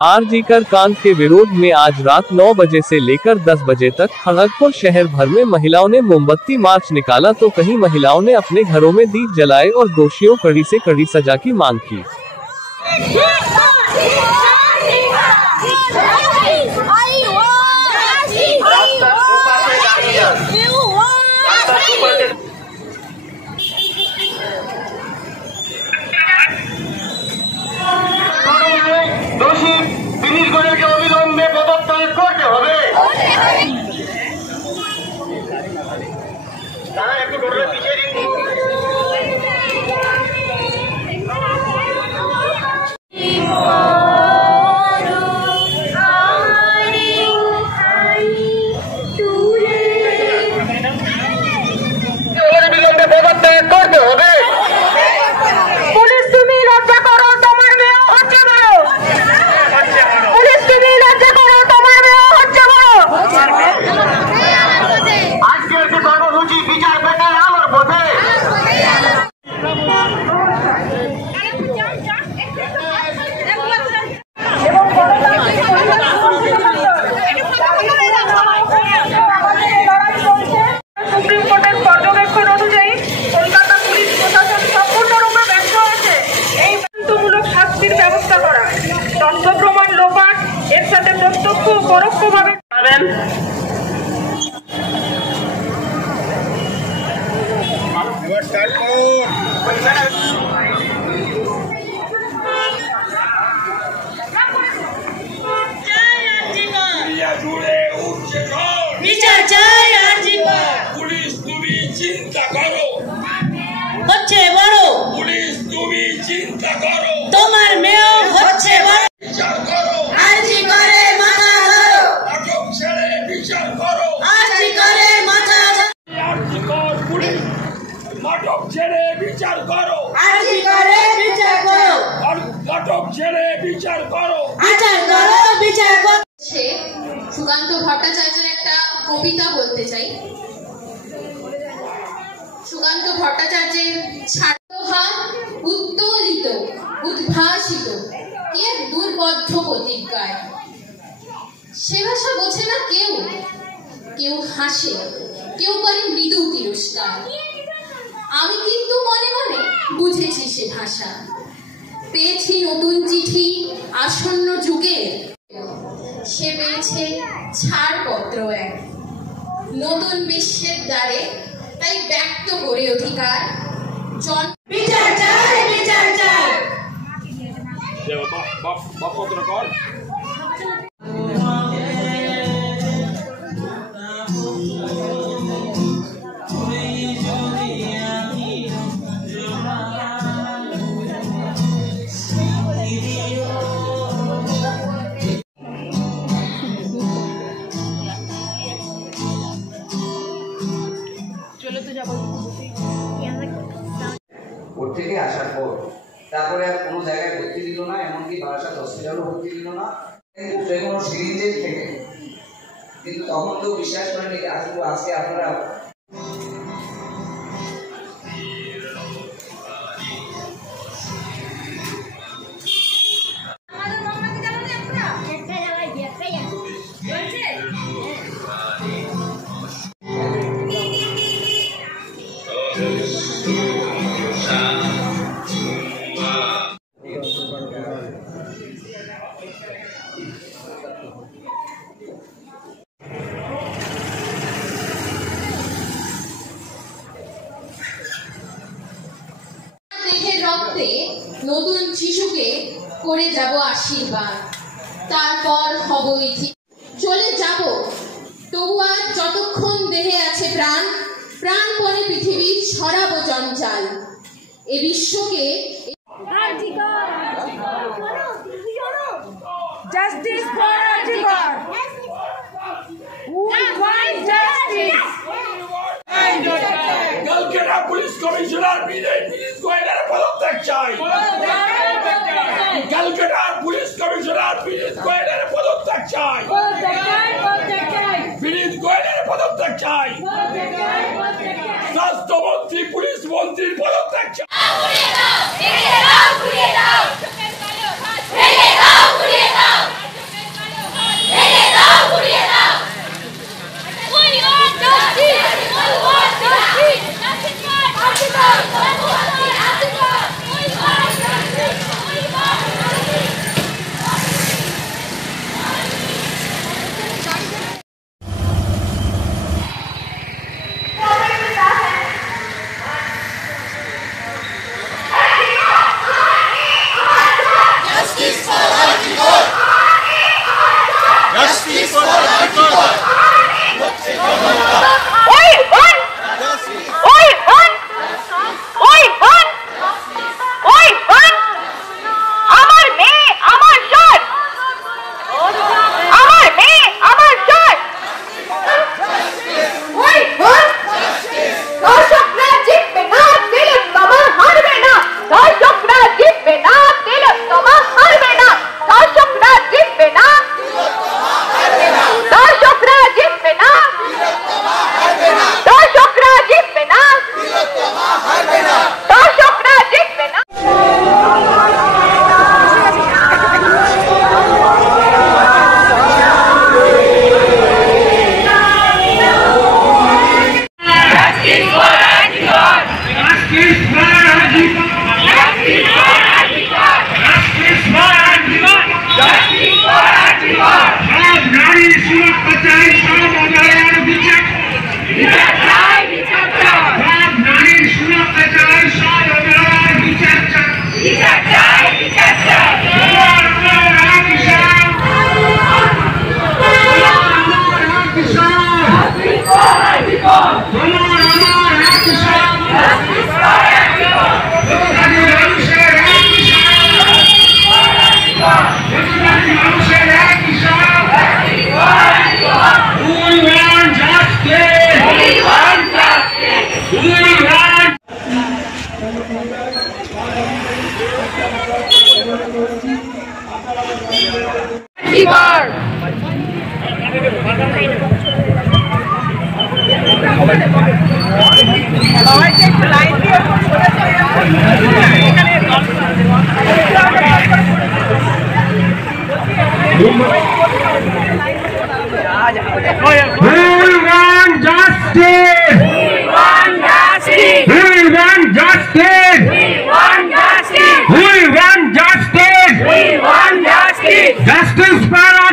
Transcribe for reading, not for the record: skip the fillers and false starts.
आरजीकर कांड के विरोध में आज रात 9 बजे से लेकर 10 बजे तक खड़गपुर शहर भर में महिलाओं ने मोमबत्ती मार्च निकाला तो कहीं महिलाओं ने अपने घरों में दीप जलाए और दोषियों कड़ी से कड़ी सजा की मांग की। पुलिस তুমি চিন্তা করো, হচ্ছে বড়। পুলিশ তুমি চিন্তা করো, তোমার মেয়ে হচ্ছে বড়। বিচার করো, আরজি করে মাথা ধরো। নাটক ছেড়ে বিচার করো, আরজি করে মাথা ধরো। আরজি কর পুলিশ, নাটক ছেড়ে বিচার করো, আরজি করে বিচার করো। নাটক ছেড়ে বিচার করো, বিচার করো, বিচার করো। সুকান্ত ভট্টাচার্যের একটা কবিতা বলতে চাই। সুকান্ত ভট্টাচার্যের ছাত্রহাত উত্তোলিত উদ্ভাসিত কে দুর্বদ্ধ প্রতিজ্ঞায়, সে ভাষা বোঝে না কেউ, কেউ হাসে, কেউ করে মৃদু তিরস্কার। আমি কিন্তু মনে মনে বুঝেছি সে ভাষা, পেয়েছি নতুন চিঠি আসন্ন যুগের। সে পেয়েছে ছাড়পত্র এক নতুন বিশ্বের দ্বারে, তাই ব্যক্ত করে অধিকার। বিচার চাই, বিচার চাই। ওর থেকে আসার পর তারপরে আর কোনো জায়গায় ভর্তি দিল না, এমনকি বারাসাত হসপিটালও ভর্তি দিল না, যে কোনো সিরিঞ্জের থেকে। কিন্তু তখন তো বিশ্বাস করেনি আজকে আপনারা রক্তে নতুন শিশুকে করে যাব আশীর্বাদ, তারপর হব চলে যাব। তবু আর যতক্ষণ দেহে আছে প্রাণ, প্রাণপণে পৃথিবীর ছড়াবো জঞ্জাল। এ বিশ্বকে Justice for Arjikar. Who wants justice? Calcutta Police Commissioner Prince Goyal পদত্যাগ চাই। Calcutta Police Commissioner Prince Goyal পদত্যাগ চাই। Prince Goyal পদত্যাগ চাই। স্বাস্থ্যমন্ত্রী পুলিশ মন্ত্রীর পদত্যাগ চাই। ঘুরিয়ে দাও, ঘুরিয়ে দাও, ঘুরিয়ে দাও, ঘুরিয়ে দাও। Justice for